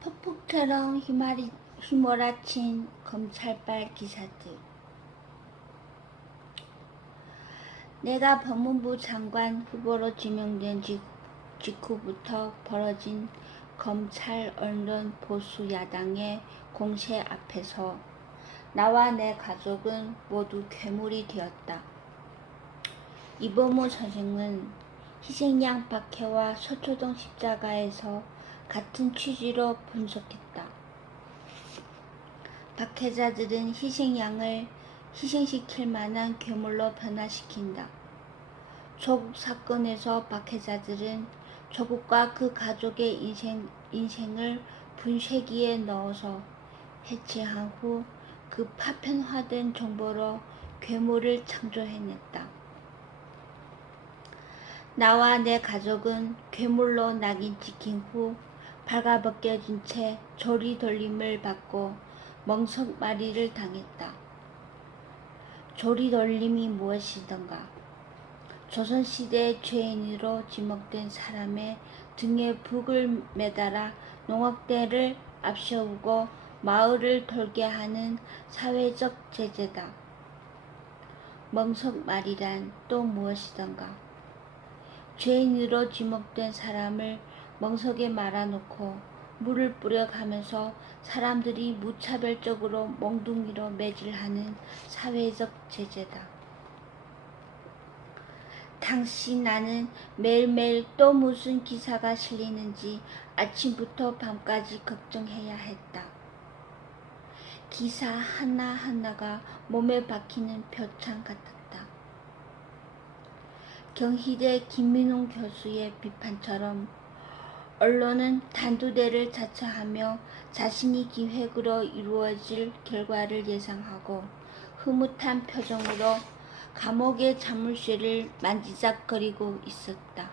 폭풍처럼 휘몰아친 검찰발 기사들. 내가 법무부 장관 후보로 지명된 직후부터 벌어진 검찰 언론 보수 야당의 공세 앞에서 나와 내 가족은 모두 괴물이 되었다. 이범우 선생은 희생양 박해와 서초동 십자가에서 같은 취지로 분석했다. 박해자들은 희생양을 희생시킬 만한 괴물로 변화시킨다. 조국 사건에서 박해자들은 조국과 그 가족의 인생을 분쇄기에 넣어서 해체한 후 그 파편화된 정보로 괴물을 창조해냈다. 나와 내 가족은 괴물로 낙인 찍힌 후 발가벗겨진 채 조리돌림을 받고 멍석마리를 당했다. 조리돌림이 무엇이던가? 조선시대의 죄인으로 지목된 사람의 등에 북을 매달아 농악대를 앞세우고 마을을 돌게 하는 사회적 제재다. 멍석마리란 또 무엇이던가? 죄인으로 지목된 사람을 멍석에 말아놓고 물을 뿌려가면서 사람들이 무차별적으로 몽둥이로 매질하는 사회적 제재다. 당시 나는 매일매일 또 무슨 기사가 실리는지 아침부터 밤까지 걱정해야 했다. 기사 하나하나가 몸에 박히는 표창 같았다. 경희대 김민웅 교수의 비판처럼 언론은 단두대를 자처하며 자신이 기획으로 이루어질 결과를 예상하고 흐뭇한 표정으로 감옥의 자물쇠를 만지작거리고 있었다.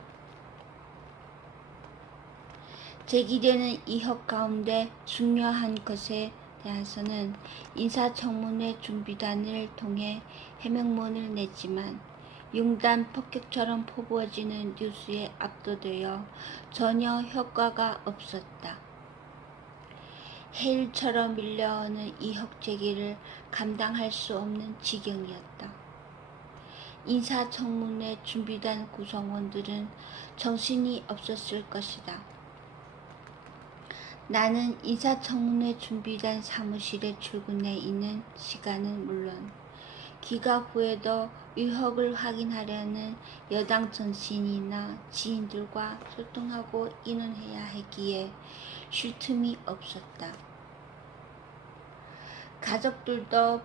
제기되는 의혹 가운데 중요한 것에 대해서는 인사청문회 준비단을 통해 해명문을 냈지만 융단 폭격처럼 퍼부어지는 뉴스에 압도되어 전혀 효과가 없었다. 해일처럼 밀려오는 의혹 제기를 감당할 수 없는 지경이었다. 인사청문회 준비단 구성원들은 정신이 없었을 것이다. 나는 인사청문회 준비단 사무실에 출근해 있는 시간은 물론 기각 후에도 의혹을 확인하려는 여당 전신이나 지인들과 소통하고 의논해야 했기에 쉴 틈이 없었다. 가족들도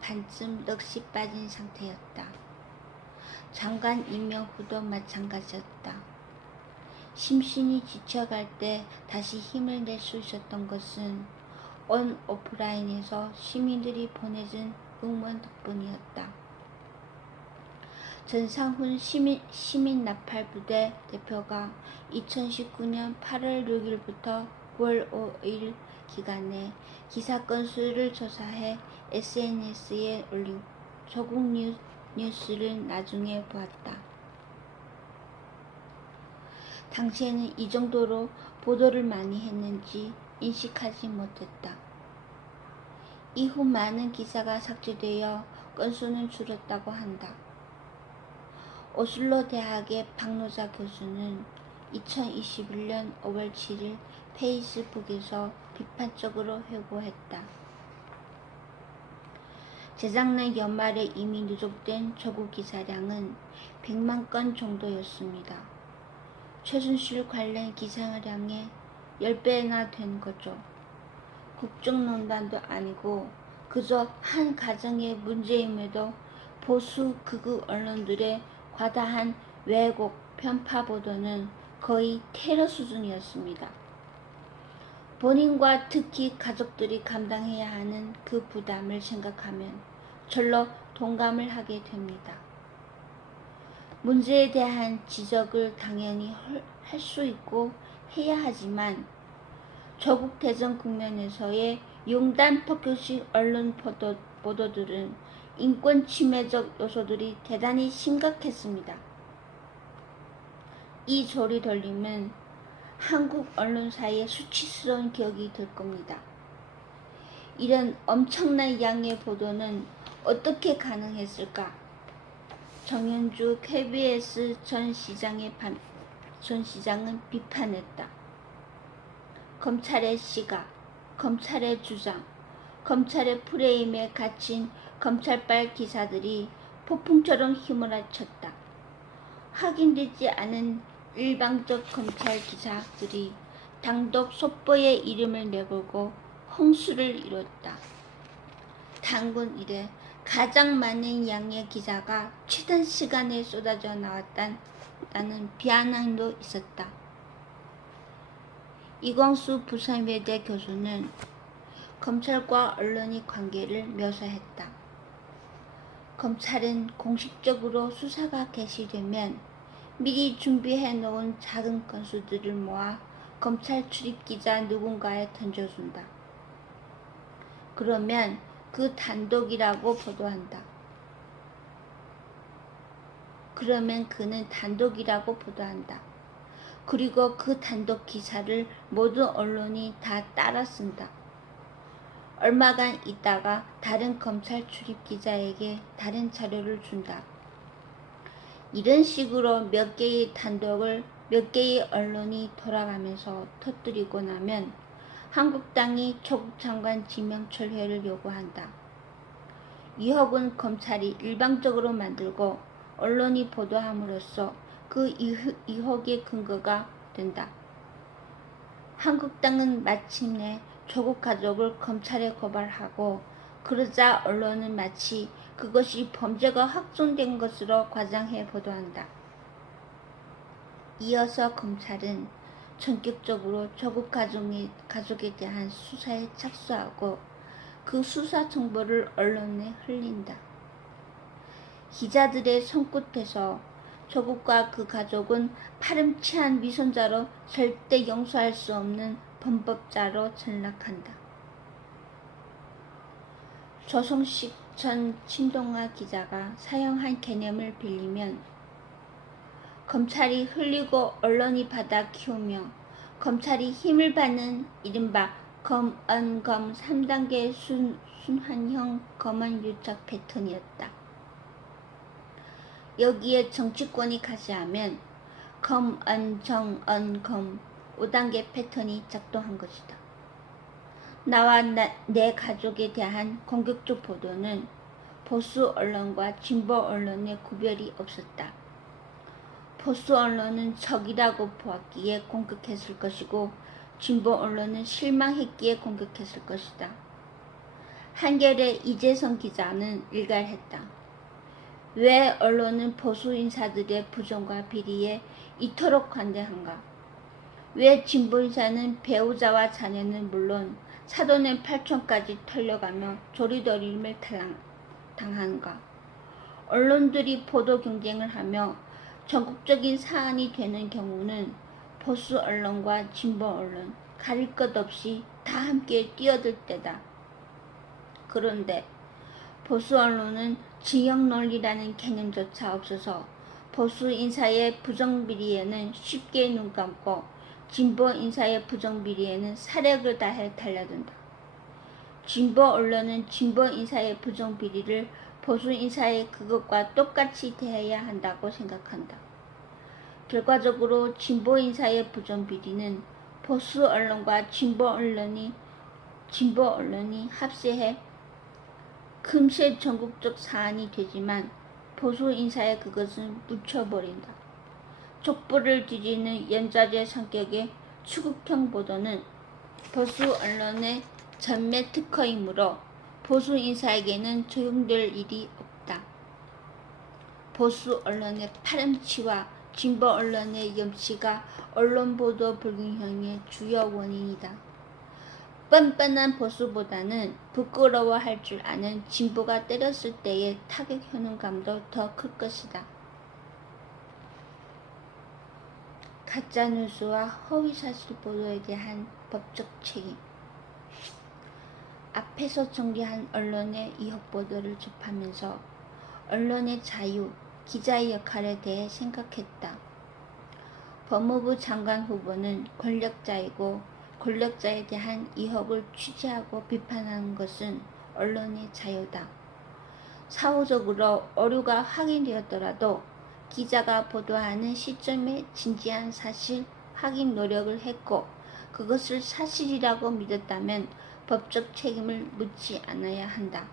반쯤 넋이 빠진 상태였다. 장관 임명 후도 마찬가지였다. 심신이 지쳐갈 때 다시 힘을 낼 수 있었던 것은 온 오프라인에서 시민들이 보내준 응원 덕분이었다. 전상훈 시민나팔부대 대표가 2019년 8월 6일부터 9월 5일 기간에 기사 건수를 조사해 SNS에 올린 조국 뉴스를 나중에 보았다. 당시에는 이 정도로 보도를 많이 했는지 인식하지 못했다. 이후 많은 기사가 삭제되어 건수는 줄었다고 한다. 오슬로 대학의 박노자 교수는 2021년 5월 7일 페이스북에서 비판적으로 회고했다. 재작년 연말에 이미 누적된 조국 기사량은 100만 건 정도였습니다. 최순실 관련 기사량의 10배나 된 거죠. 국정농단도 아니고 그저 한 가정의 문제임에도 보수 극우 언론들의 과다한 왜곡, 편파 보도는 거의 테러 수준이었습니다. 본인과 특히 가족들이 감당해야 하는 그 부담을 생각하면 절로 동감을 하게 됩니다. 문제에 대한 지적을 당연히 할 수 있고 해야 하지만 조국 대선 국면에서의 융단 폭격식 언론 보도들은 인권 침해적 요소들이 대단히 심각했습니다. 이 조리 돌림은 한국 언론사의 수치스러운 기억이 될 겁니다. 이런 엄청난 양의 보도는 어떻게 가능했을까? 정현주 KBS 전 시장은 비판했다. 검찰의 시각, 검찰의 주장, 검찰의 프레임에 갇힌 검찰발 기사들이 폭풍처럼 휘몰아쳤다. 확인되지 않은 일방적 검찰 기사들이 단독 속보의 이름을 내걸고 홍수를 이뤘다. 단군 이래 가장 많은 양의 기사가 최단 시간에 쏟아져 나왔다는 비아냥도 있었다. 이광수 부산외대 교수는 검찰과 언론의 관계를 묘사했다. 검찰은 공식적으로 수사가 개시되면 미리 준비해 놓은 작은 건수들을 모아 검찰 출입기자 누군가에 던져준다. 그러면 그 단독이라고 보도한다. 그러면 그는 단독이라고 보도한다. 그리고 그 단독 기사를 모든 언론이 다 따라 쓴다. 얼마간 있다가 다른 검찰 출입 기자에게 다른 자료를 준다. 이런 식으로 몇 개의 단독을 몇 개의 언론이 돌아가면서 터뜨리고 나면 한국당이 조국 장관 지명 철회를 요구한다. 의혹은 검찰이 일방적으로 만들고 언론이 보도함으로써 그 의혹의 근거가 된다. 한국당은 마침내 조국 가족을 검찰에 고발하고 그러자 언론은 마치 그것이 범죄가 확정된 것으로 과장해 보도한다. 이어서 검찰은 전격적으로 조국 가족에 대한 수사에 착수하고 그 수사 정보를 언론에 흘린다. 기자들의 손끝에서 조국과 그 가족은 파렴치한 위선자로 절대 용서할 수 없는 범법자로 전락한다. 조성식 전 친동아 기자가 사용한 개념을 빌리면 검찰이 흘리고 언론이 받아 키우며 검찰이 힘을 받는 이른바 검언검 3단계 순환형 검언유착 패턴이었다. 여기에 정치권이 가세하면 검언 정언 검 5단계 패턴이 작동한 것이다. 나와 내 가족에 대한 공격적 보도는 보수 언론과 진보 언론의 구별이 없었다. 보수 언론은 적이라고 보았기에 공격했을 것이고 진보 언론은 실망했기에 공격했을 것이다. 한겨레 이재성 기자는 일갈했다. 왜 언론은 보수 인사들의 부정과 비리에 이토록 관대한가? 왜 진보 인사는 배우자와 자녀는 물론 사돈의 팔촌까지 털려가며 조리돌림을 당하는가? 언론들이 보도 경쟁을 하며 전국적인 사안이 되는 경우는 보수 언론과 진보 언론 가릴 것 없이 다 함께 뛰어들 때다. 그런데 보수 언론은 진영 논리라는 개념조차 없어서 보수 인사의 부정비리에는 쉽게 눈 감고 진보 인사의 부정비리에는 사력을 다해 달려든다. 진보 언론은 진보 인사의 부정비리를 보수 인사의 그것과 똑같이 대해야 한다고 생각한다. 결과적으로 진보 인사의 부정비리는 보수 언론과 진보 언론이 합세해 금세 전국적 사안이 되지만 보수 인사의 그것은 묻혀버린다. 족보를 뒤지는 연좌제 성격의 추국형 보도는 보수 언론의 전매 특허이므로 보수 인사에게는 적용될 일이 없다. 보수 언론의 파렴치와 진보 언론의 염치가 언론 보도 불균형의 주요 원인이다. 뻔뻔한 보수보다는 부끄러워할 줄 아는 진보가 때렸을 때의 타격 효능감도 더 클 것이다. 가짜뉴스와 허위사실 보도에 대한 법적 책임. 앞에서 정리한 언론의 의혹 보도를 접하면서 언론의 자유, 기자의 역할에 대해 생각했다. 법무부 장관 후보는 권력자이고 권력자에 대한 의혹을 취재하고 비판하는 것은 언론의 자유다. 사후적으로 오류가 확인되었더라도 기자가 보도하는 시점에 진지한 사실 확인 노력을 했고 그것을 사실이라고 믿었다면 법적 책임을 묻지 않아야 한다.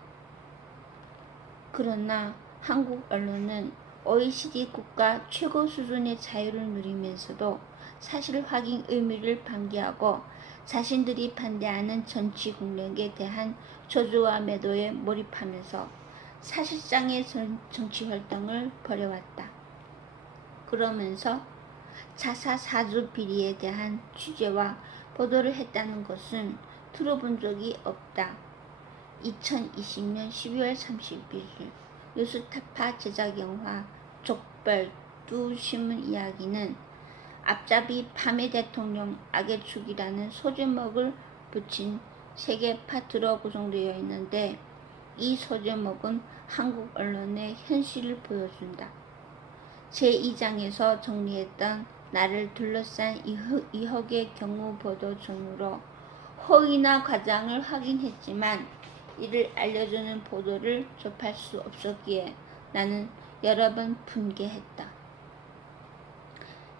그러나 한국 언론은 OECD 국가 최고 수준의 자유를 누리면서도 사실 확인 의무를 방기하고 자신들이 반대하는 정치 공력에 대한 저주와 매도에 몰입하면서 사실상의 정치 활동을 벌여왔다. 그러면서 자사 사주 비리에 대한 취재와 보도를 했다는 것은 들어본 적이 없다. 2020년 12월 30일 뉴스타파 제작 영화 족벌 두 신문 이야기는 앞잡이 밤의 대통령 악의 축이라는 소제목을 붙인 3개 파트로 구성되어 있는데 이 소제목은 한국 언론의 현실을 보여준다. 제2장에서 정리했던 나를 둘러싼 의혹의 경우 보도 중으로 허위나 과장을 확인했지만 이를 알려주는 보도를 접할 수 없었기에 나는 여러 번 분개했다.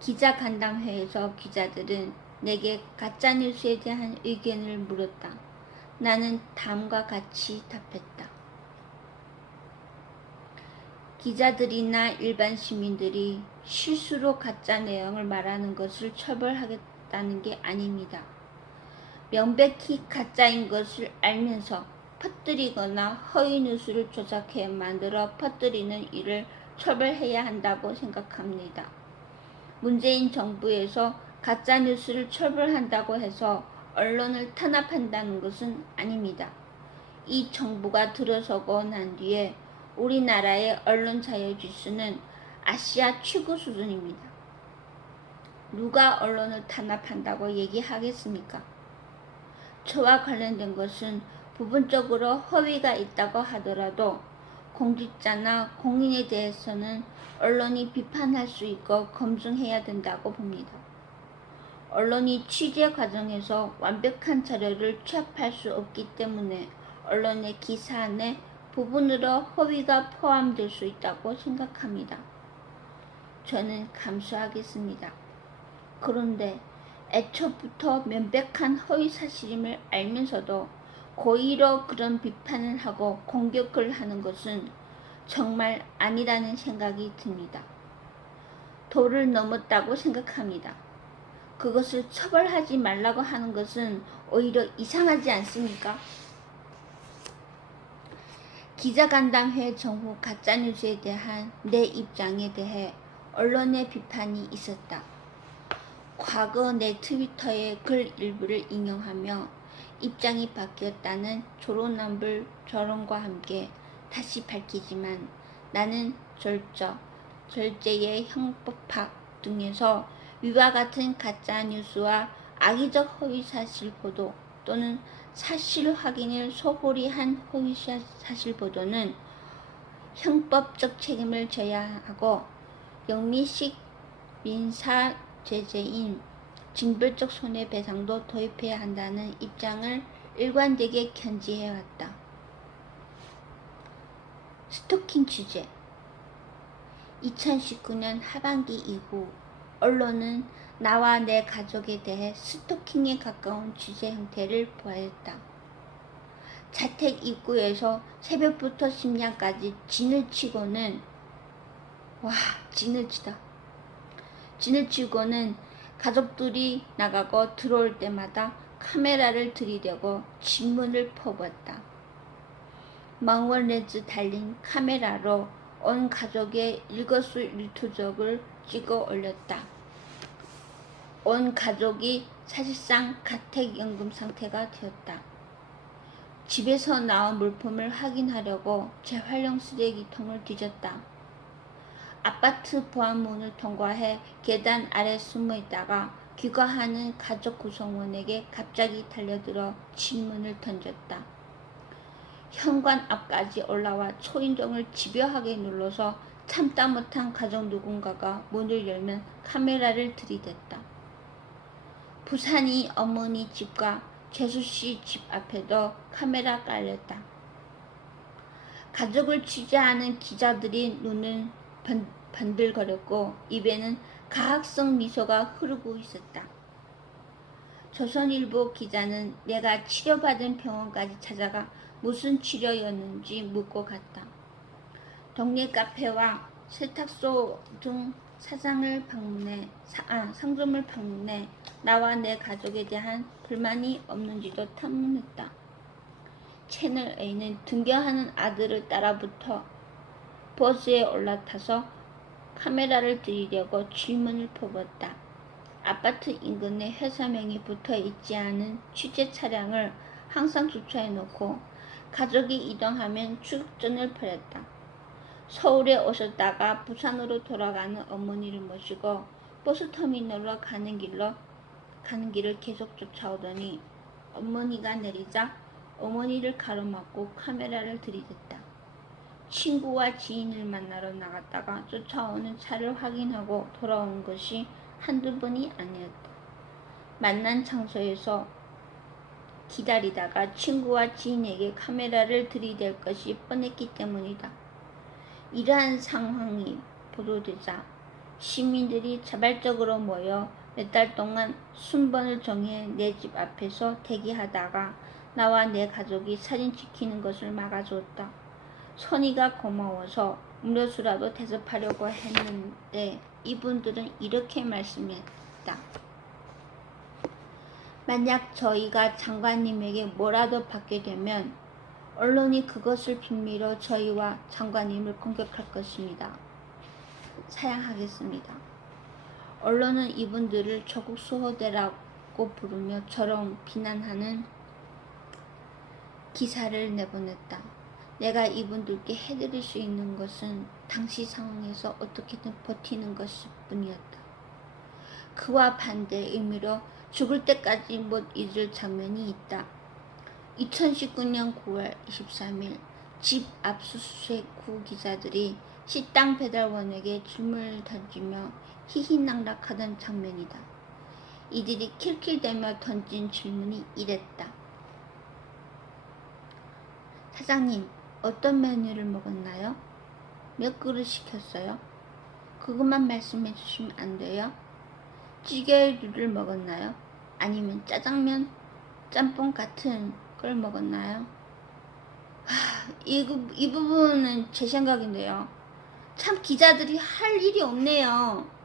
기자간담회에서 기자들은 내게 가짜뉴스에 대한 의견을 물었다. 나는 다음과 같이 답했다. 기자들이나 일반 시민들이 실수로 가짜 내용을 말하는 것을 처벌하겠다는 게 아닙니다. 명백히 가짜인 것을 알면서 퍼뜨리거나 허위 뉴스를 조작해 만들어 퍼뜨리는 일을 처벌해야 한다고 생각합니다. 문재인 정부에서 가짜 뉴스를 처벌한다고 해서 언론을 탄압한다는 것은 아닙니다. 이 정부가 들어서고 난 뒤에 우리나라의 언론 자유 지수는 아시아 최고 수준입니다. 누가 언론을 탄압한다고 얘기하겠습니까? 저와 관련된 것은 부분적으로 허위가 있다고 하더라도 공직자나 공인에 대해서는 언론이 비판할 수 있고 검증해야 된다고 봅니다. 언론이 취재 과정에서 완벽한 자료를 취합할 수 없기 때문에 언론의 기사 안에 부분으로 허위가 포함될 수 있다고 생각합니다. 저는 감수하겠습니다. 그런데 애초부터 명백한 허위 사실임을 알면서도 고의로 그런 비판을 하고 공격을 하는 것은 정말 아니라는 생각이 듭니다. 도를 넘었다고 생각합니다. 그것을 처벌하지 말라고 하는 것은 오히려 이상하지 않습니까? 기자간담회 전후 가짜뉴스에 대한 내 입장에 대해 언론의 비판이 있었다. 과거 내 트위터의 글 일부를 인용하며 입장이 바뀌었다는 조롱남불 저론과 함께 다시 밝히지만 나는 절제의 형법학 등에서 위와 같은 가짜뉴스와 악의적 허위사실 보도 또는 사실 확인을 소홀히 한 허위사실 보도는 형법적 책임을 져야 하고 영미식 민사제재인 징벌적 손해배상도 도입해야 한다는 입장을 일관되게 견지해왔다. 스토킹 취재 2019년 하반기 이후 언론은 나와 내 가족에 대해 스토킹에 가까운 취재 형태를 보였다. 자택 입구에서 새벽부터 심야까지 진을 치고는 가족들이 나가고 들어올 때마다 카메라를 들이대고 질문을 퍼붓다. 망원 렌즈 달린 카메라로 온 가족의 일거수일투족을 찍어 올렸다. 온 가족이 사실상 가택연금 상태가 되었다. 집에서 나온 물품을 확인하려고 재활용 쓰레기통을 뒤졌다. 아파트 보안문을 통과해 계단 아래 숨어있다가 귀가하는 가족 구성원에게 갑자기 달려들어 질문을 던졌다. 현관 앞까지 올라와 초인종을 집요하게 눌러서 참다 못한 가족 누군가가 문을 열면 카메라를 들이댔다. 부산이 어머니 집과 재수씨 집 앞에도 카메라 깔렸다. 가족을 취재하는 기자들이 눈은 번들거렸고 입에는 가학성 미소가 흐르고 있었다. 조선일보 기자는 내가 치료받은 병원까지 찾아가 무슨 치료였는지 묻고 갔다. 동네 카페와 세탁소 등 상점을 방문해 나와 내 가족에 대한 불만이 없는지도 탐문했다. 채널 A는 등교하는 아들을 따라붙어 버스에 올라타서 카메라를 들이대고 질문을 퍼붓다. 아파트 인근에 회사명이 붙어있지 않은 취재 차량을 항상 주차해놓고 가족이 이동하면 출전을 벌였다. 서울에 오셨다가 부산으로 돌아가는 어머니를 모시고 버스터미널로 가는 길을 계속 쫓아오더니 어머니가 내리자 어머니를 가로막고 카메라를 들이댔다. 친구와 지인을 만나러 나갔다가 쫓아오는 차를 확인하고 돌아오는 것이 한두 번이 아니었다. 만난 장소에서 기다리다가 친구와 지인에게 카메라를 들이댈 것이 뻔했기 때문이다. 이러한 상황이 보도되자 시민들이 자발적으로 모여 몇 달 동안 순번을 정해 내 집 앞에서 대기하다가 나와 내 가족이 사진 찍히는 것을 막아주었다. 선의가 고마워서 음료수라도 대접하려고 했는데 이분들은 이렇게 말씀했다. 만약 저희가 장관님에게 뭐라도 받게 되면 언론이 그것을 빌미로 저희와 장관님을 공격할 것입니다. 사양하겠습니다. 언론은 이분들을 조국 수호대라고 부르며 저런 비난하는 기사를 내보냈다. 내가 이분들께 해드릴 수 있는 것은 당시 상황에서 어떻게든 버티는 것일 뿐이었다. 그와 반대 의미로 죽을 때까지 못 잊을 장면이 있다. 2019년 9월 23일 집 압수수색 후 기자들이 식당 배달원에게 질문을 던지며 희희낙락하던 장면이다. 이들이 킬킬대며 던진 질문이 이랬다. 사장님, 어떤 메뉴를 먹었나요? 몇 그릇 시켰어요? 그것만 말씀해 주시면 안 돼요? 찌개류를 먹었나요? 아니면 짜장면, 짬뽕 같은 걸 먹었나요? 이 부분은 제 생각인데요. 참 기자들이 할 일이 없네요.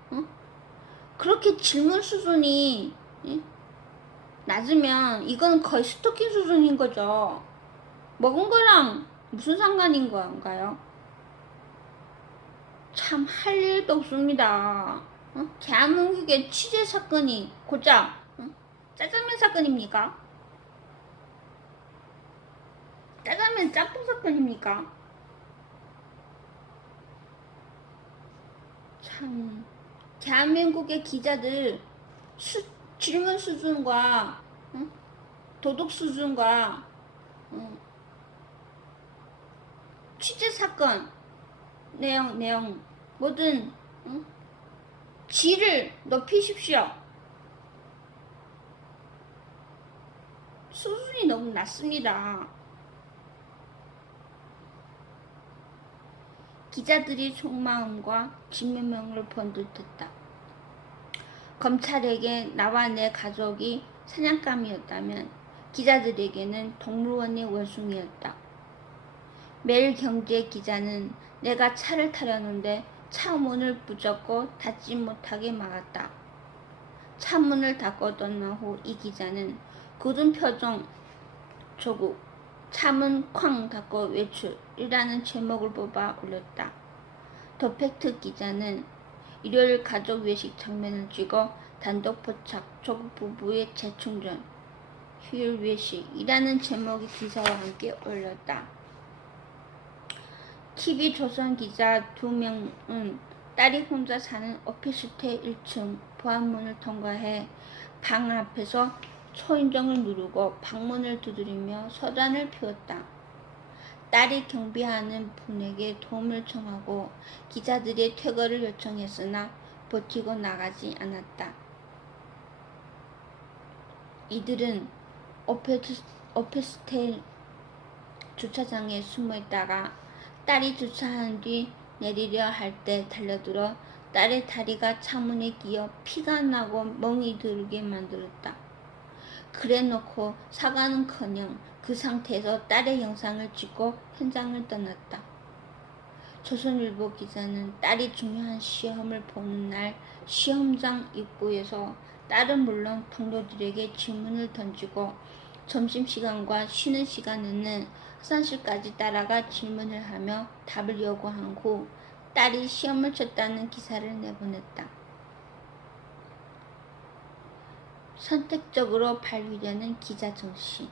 그렇게 질문 수준이 낮으면 이건 거의 스토킹 수준인 거죠. 먹은 거랑 무슨 상관인 건가요? 참 할 일도 없습니다. 대한민국의 취재 사건이 고작 짜장면 사건입니까? 짜장면 짬뽕 사건입니까? 참 대한민국의 기자들 질문 수준과 도덕 수준과 취재 사건 내용 모든 질을 높이십시오. 수준이 너무 낮습니다. 기자들이 속마음과 진면명을 본 듯했다. 검찰에게 나와 내 가족이 사냥감이었다면 기자들에게는 동물원의 원숭이였다. 매일경제 기자는 내가 차를 타려는데 차 문을 붙잡고 닫지 못하게 막았다. 차 문을 닫고 떠난 후 이 기자는 굳은 표정 조국 차문 쾅 닫고 외출이라는 제목을 뽑아 올렸다. 더 팩트 기자는 일요일 가족 외식 장면을 찍어 단독 포착 조국 부부의 재충전 휴일 외식이라는 제목의 기사와 함께 올렸다. TV조선 기자 2명은 딸이 혼자 사는 오피스텔 1층 보안문을 통과해 방 앞에서 초인종을 누르고 방문을 두드리며 소란을 피웠다. 딸이 경비하는 분에게 도움을 청하고 기자들의 퇴거를 요청했으나 버티고 나가지 않았다. 이들은 오페스텔 주차장에 숨어있다가 딸이 주차한 뒤 내리려 할 때 달려들어 딸의 다리가 차문에 끼어 피가 나고 멍이 들게 만들었다. 그래놓고 사과는커녕 그 상태에서 딸의 영상을 찍고 현장을 떠났다. 조선일보 기자는 딸이 중요한 시험을 보는 날 시험장 입구에서 딸은 물론 동료들에게 질문을 던지고 점심시간과 쉬는 시간에는 화장실까지 따라가 질문을 하며 답을 요구한 후 딸이 시험을 쳤다는 기사를 내보냈다. 선택적으로 발휘되는 기자 정신.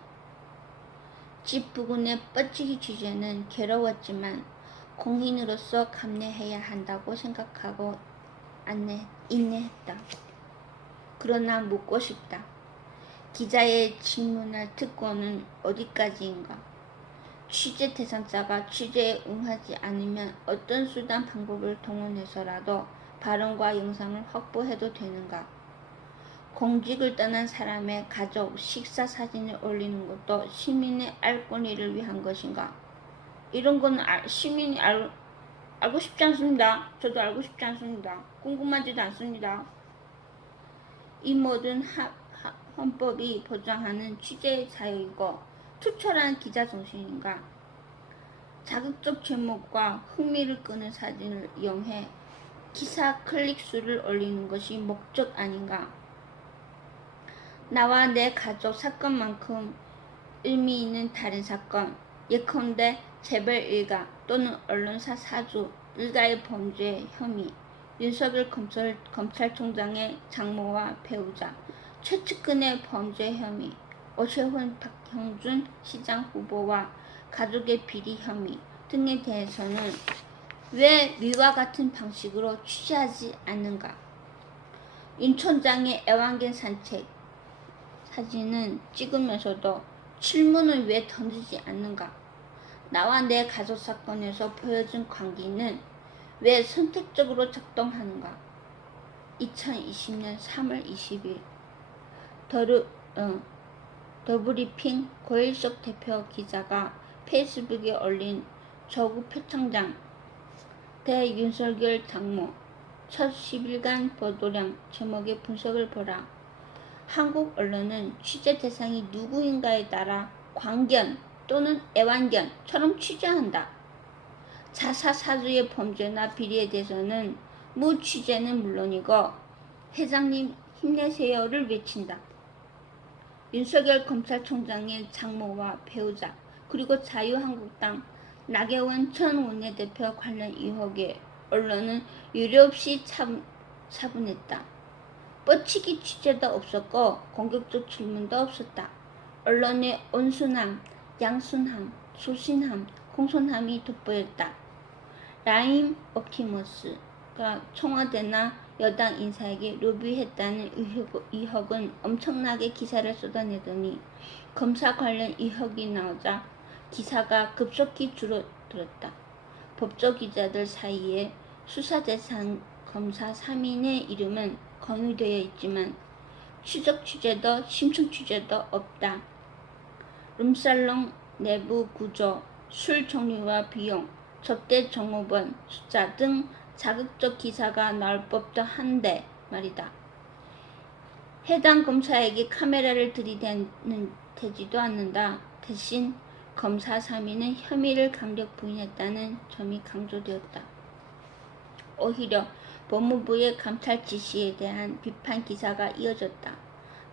집 부근의 뻗치기 취재는 괴로웠지만 공인으로서 감내해야 한다고 생각하고 인내했다. 그러나 묻고 싶다. 기자의 질문할 특권은 어디까지인가? 취재 대상자가 취재에 응하지 않으면 어떤 수단 방법을 동원해서라도 발언과 영상을 확보해도 되는가? 공직을 떠난 사람의 가족 식사 사진을 올리는 것도 시민의 알 권리를 위한 것인가? 이런 건 시민이 알고 싶지 않습니다. 저도 알고 싶지 않습니다. 궁금하지도 않습니다. 이 모든 헌법이 보장하는 취재의 자유이고 투철한 기자 정신인가? 자극적 제목과 흥미를 끄는 사진을 이용해 기사 클릭 수를 올리는 것이 목적 아닌가? 나와 내 가족 사건만큼 의미 있는 다른 사건, 예컨대 재벌 일가 또는 언론사 사주 일가의 범죄 혐의, 윤석열 검찰총장의 장모와 배우자, 최측근의 범죄 혐의, 오세훈 박형준 시장 후보와 가족의 비리 혐의 등에 대해서는 왜 위와 같은 방식으로 취재하지 않는가? 윤 총장의 애완견 산책 사진은 찍으면서도 질문을 왜 던지지 않는가? 나와 내 가족 사건에서 보여준 관계는 왜 선택적으로 작동하는가? 2020년 3월 20일 더브리핑 고일석 대표 기자가 페이스북에 올린 조국 표창장 대 윤석열 장모 첫 10일간 보도량 제목의 분석을 보라. 한국 언론은 취재 대상이 누구인가에 따라 광견 또는 애완견처럼 취재한다. 자사 사주의 범죄나 비리에 대해서는 무취재는 물론이고 회장님 힘내세요를 외친다. 윤석열 검찰총장의 장모와 배우자 그리고 자유한국당 나경원 전 원내대표 관련 의혹에 언론은 유례없이 차분했다. 뻗치기 취재도 없었고 공격적 질문도 없었다. 언론의 온순함, 양순함, 소신함, 공손함이 돋보였다. 라임 옵티머스가 청와대나 여당 인사에게 로비했다는 의혹은 엄청나게 기사를 쏟아내더니 검사 관련 의혹이 나오자 기사가 급속히 줄어들었다. 법조 기자들 사이에 수사 대상 검사 3인의 이름은 공유되어 있지만 추적 취재도 심층 취재도 없다. 룸살롱 내부 구조, 술 종류와 비용, 접대 종업원 숫자 등 자극적 기사가 나올 법도 한데 말이다. 해당 검사에게 카메라를 들이대지도 않는다. 대신 검사 3인은 혐의를 강력 부인했다는 점이 강조되었다. 오히려 법무부의 감찰 지시에 대한 비판 기사가 이어졌다.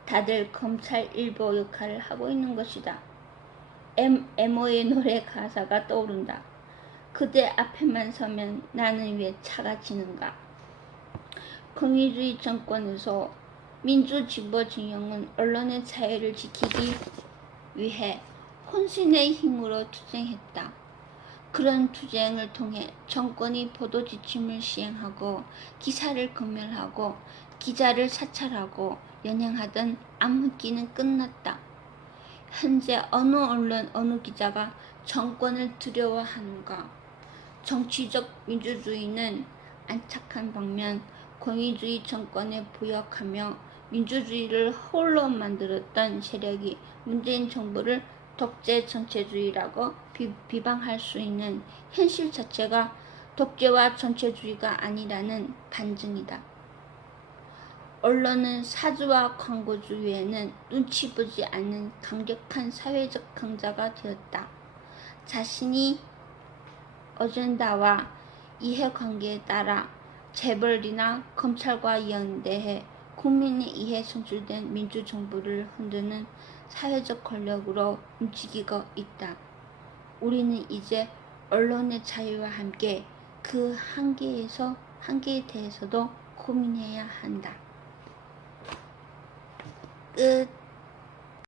다들 검찰 일보 역할을 하고 있는 것이다. MO의 노래 가사가 떠오른다. 그대 앞에만 서면 나는 왜 차가 지는가. 공의주의 정권에서 민주진보진영은 언론의 자유를 지키기 위해 혼신의 힘으로 투쟁했다. 그런 투쟁을 통해 정권이 보도 지침을 시행하고 기사를 검열하고 기자를 사찰하고 연행하던 암흑기는 끝났다. 현재 어느 언론 어느 기자가 정권을 두려워하는가? 정치적 민주주의는 안착한 방면 권위주의 정권에 부역하며 민주주의를 홀로 만들었던 세력이 문재인 정부를 독재 전체주의라고 비방할 수 있는 현실 자체가 독재와 전체주의가 아니라는 반증이다. 언론은 사주와 광고주 외에는 눈치 보지 않는 강력한 사회적 강자가 되었다. 자신이 어젠다와 이해관계에 따라 재벌이나 검찰과 연대해 국민에 의해 선출된 민주정부를 흔드는 사회적 권력으로 움직이고 있다. 우리는 이제 언론의 자유와 함께 그 한계에 대해서도 고민해야 한다. 끝.